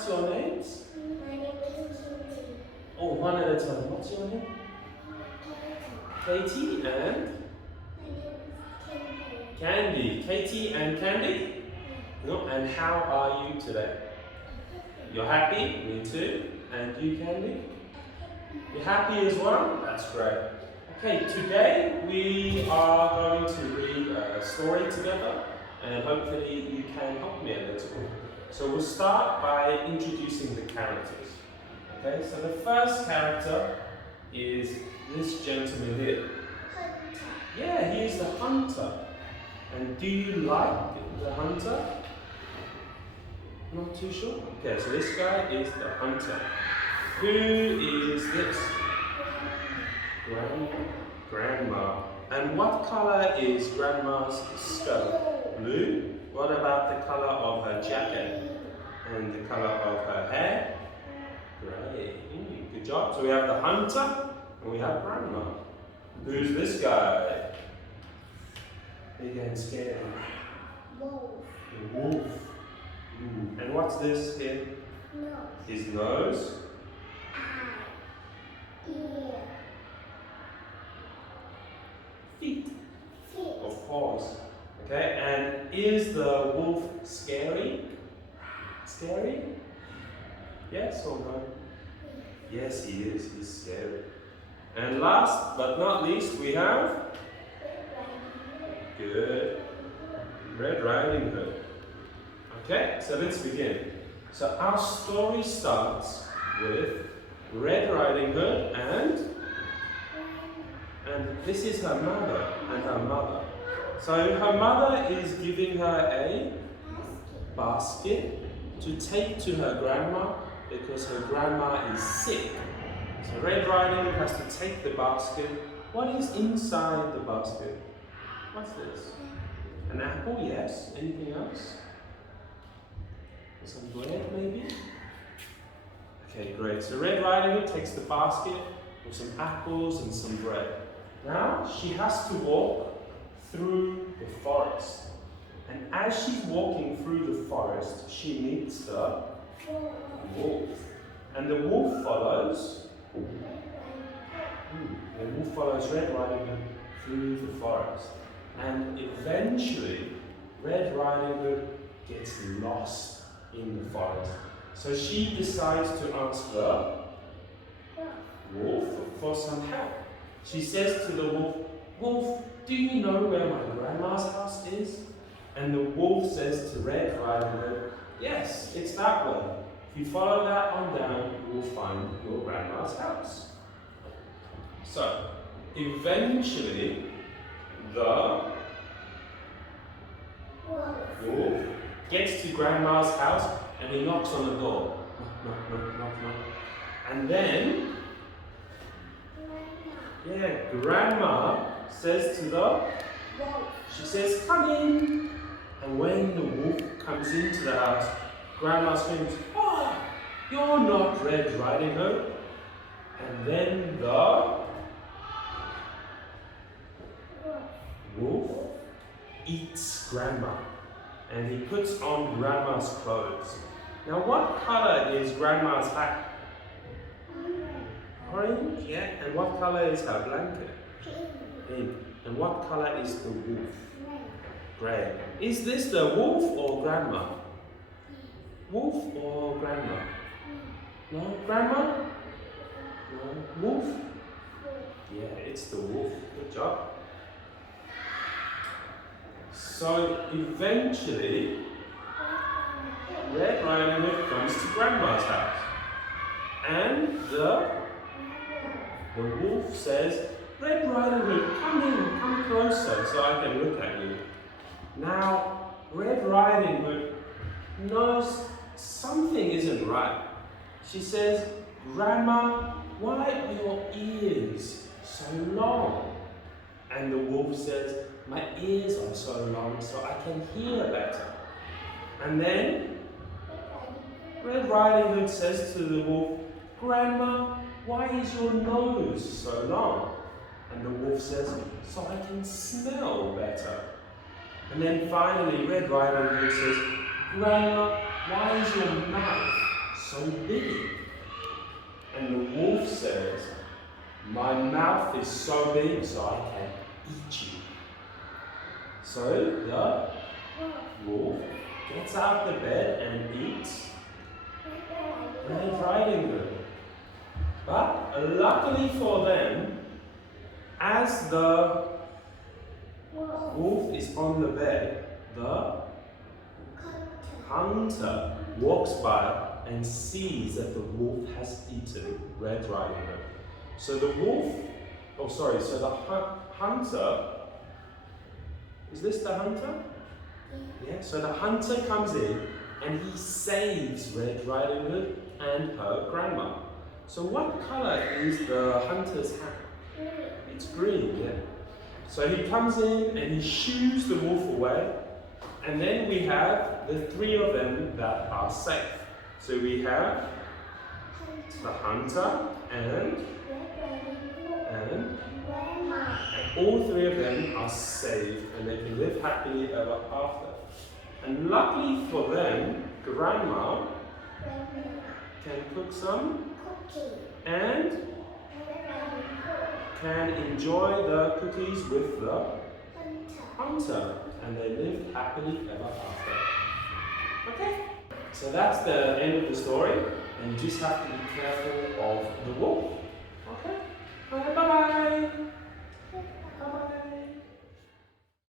what's your names? My name is Katy. Oh, one at a time. What's your name? Katy and? My name is Candy. Candy. Katy and Candy? No, and how are you today? You're happy? Me too. And you, Candy? You're happy as well? That's great. Okay, today we are going to read a story together and hopefully you can help me a little. So we'll start by introducing the characters. Okay, so the first character is this gentleman here. Hunter. Yeah, he is the hunter. And do you like the hunter? Not too sure? Okay, so this guy is the hunter. Who is this? Grandma. And what color is Grandma's skirt? Blue. What about the color of her jacket? And the color of her hair? Great. Good job. So we have the hunter and we have Grandma. Who's this guy? Big and scary. Wolf. The wolf. And what's this here? Nose. His nose. Eye. Ear. Feet. Feet. Of course. Okay, and is the wolf scary? Scary? Yes or no? Yes, he is. He's scary. And last but not least, we have good Red Riding Hood. Okay, so let's begin. So our story starts with Red Riding Hood and this is her mother and her mother. So her mother is giving her a basket to take to her grandma because her grandma is sick. So Red Riding Hood has to take the basket. What is inside the basket? What's this? An apple, yes. Anything else? Some bread, maybe? Okay, great. So Red Riding Hood takes the basket with some apples and some bread. Now she has to walk through the forest. And as she's walking through the forest, she meets the wolf. And the wolf follows. The wolf follows Red Riding Hood through the forest. And eventually, Red Riding Hood gets lost in the forest. So she decides to ask the wolf for some help. She says to the wolf, "Wolf, do you know where my grandma's house is?" And the wolf says to Red Riding Hood, "Yes, it's that way. If you follow that on down, you will find your grandma's house." So, eventually, the wolf gets to Grandma's house and he knocks on the door. Knock, knock, knock, knock, knock. And then, Grandma says to the wolf, she says, "Come in." And when the wolf comes into the house, Grandma screams, "Oh, you're not Red Riding Hood." And then the wolf eats Grandma. And he puts on Grandma's clothes. Now what color is Grandma's hat? Orange, yeah. And what color is her blanket? Pink. And what color is the wolf? Gray. Is this the wolf or Grandma? Wolf or Grandma? No? Grandma? No? Wolf? Yeah, it's the wolf. Good job. So eventually, Red Riding Hood comes to Grandma's house. And the wolf says, "Red Riding Hood, come in, come closer so I can look at you." Now, Red Riding Hood knows something isn't right. She says, "Grandma, why are your ears so long?" And the wolf says, "My ears are so long so I can hear better." And then Red Riding Hood says to the wolf, "Grandma, why is your nose so long?" And the wolf says, "So I can smell better." And then finally Red Riding Hood says, "Grandma, why is your mouth so big. And the wolf says, my mouth is so big so I can eat you. So the wolf gets out of the bed and eats Red Riding Hood. But luckily for them, as the wolf is on the bed, the hunter walks by and sees that the wolf has eaten Red Riding Hood. So the wolf, so the hunter, is this the hunter? Yeah, so the hunter comes in and he saves Red Riding Hood and her grandma. So what color is the hunter's hat? It's green, yeah. So he comes in and he shoos the wolf away, and then we have the three of them that are safe. So we have the hunter and all three of them are saved and they can live happily ever after. And luckily for them, Grandma can cook some and can enjoy the cookies with the hunter, and they live happily ever after. Okay? So that's the end of the story, and you just have to be careful of the wolf. Okay? Bye bye.